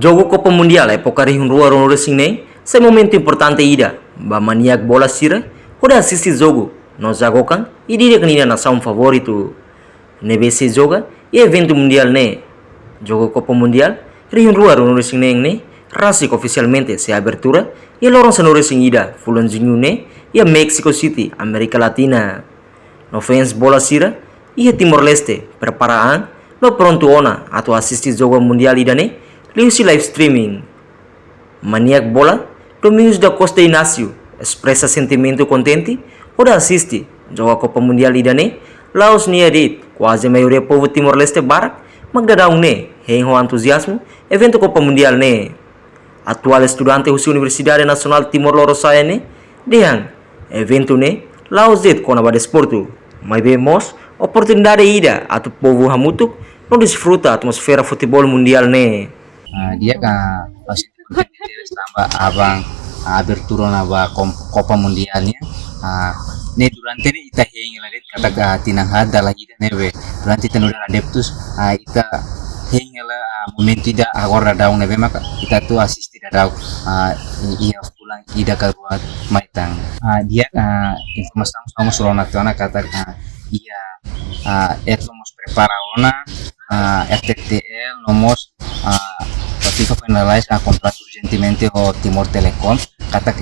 Jogo Copa Mundial época rua ronro sing se momento importante ida ba maniak bola sira hoda assistir jogo no jagokan e diria que nação favorito nebe joga e evento mundial jogo Copa Mundial rua ronro sing ne rasik oficialmente se abertura e lorong sonoro sing ida fulonzinho e a Mexico City América Latina no fans bola sira e Timor Leste preparaan no pronto ona atau assistir jogo mundial ida liusi live streaming. Maniak bola, Domingos da Costa Inácio, expressa sentimento contente, ora assiste, joga a Copa Mundial idane, Laos niadit, quase a maioria povo Timor-Leste barak, magdadaw renho entusiasmo, evento Copa Mundial Atual estudante da Universidade Nacional Timor-Leste dehan, evento Laos dit com a desporto, mas vemos oportunidade ida atau povo hamutuk, não desfruta a atmosfera futebol mundial Dia pasti tambah abang abertura na ba Copa Mundialnya ne durante ne ita hengelat kata tinang hada lagi nebe durante tenura adeptus ita hengela momento ida agora daun nebe maka ita tu asisti daun ia pulang ida karuat maitang dia informasi sama surona tona kata ia somos prepara ona FTTL nomos FIFA finalize comprar urgentemente o Timor Telecom kata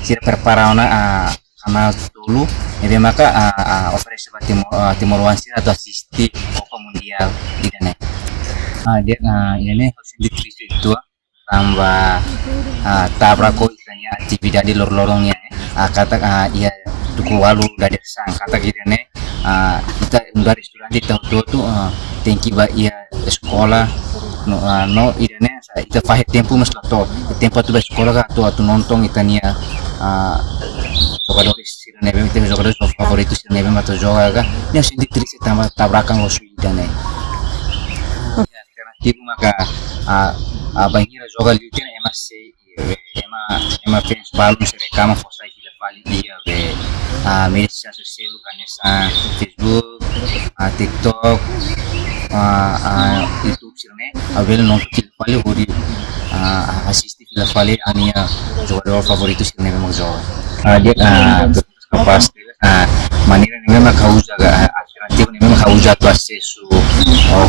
sira prepara una kanal dulu ebe maka operasi Timor Wansi atau asisti Copa Mundial di dana dia ini harus ditulis itu tambah tabrako istilahnya aktivitas di lorongnya kata ia tuku walu dari sang kata gitu kita dari student di tahun tuh thank you ia sekolah no idane ita faz tempo mas to tempo tu sekolah ka tu nonton itania jogadores sira nebe tem jogadores favoritos sira nebe mato joga ka ni asin triste tamba tabrakan lo idane ya alternativa maka bangira joga liutin ema fez balon se recama força ila fali dia be media sosial kanesa Facebook TikTok YouTube sirne avel non tutti fali hori assisti fila fali ania jogador favorito sirne memang joga dia kapas manera ni memang kauza alternatif ni memang kauza tu accesso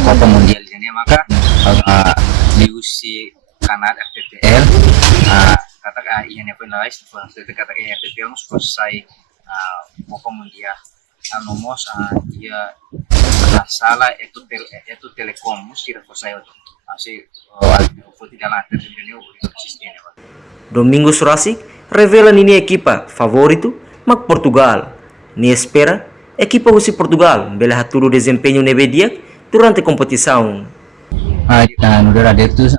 Copa Mundial ini maka diusi kanal FTTL kata ia ne finalize kata FTTL mus selesai Copa Mundial nomos dia la sala itu Telecom mesti saya tu masih tidak lantas ini sistemnya Domingos Racing revela nini equipa favorito mag Portugal ni espera equipa usi Portugal bela haturu desempenho nebe dia durante competição no dera detus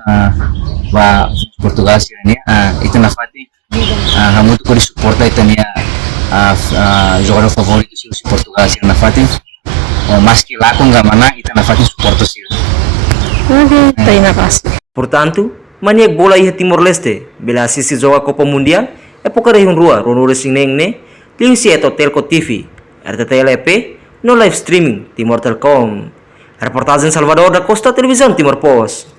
ba Portugal sini itu nafati hamut ko suporta itania jogador favorito si Portugal sini nafati maski laku nggak mana ita nafati suporto sih. Terima kasih. Portanto, maniak bola ia Timor-Leste bela assiste joga Copa Mundial época rua ronuro sing liu si Telco TV RTTLP no live streaming Timor Telkom. Reportagem Salvador da Costa Televisão Timor Post.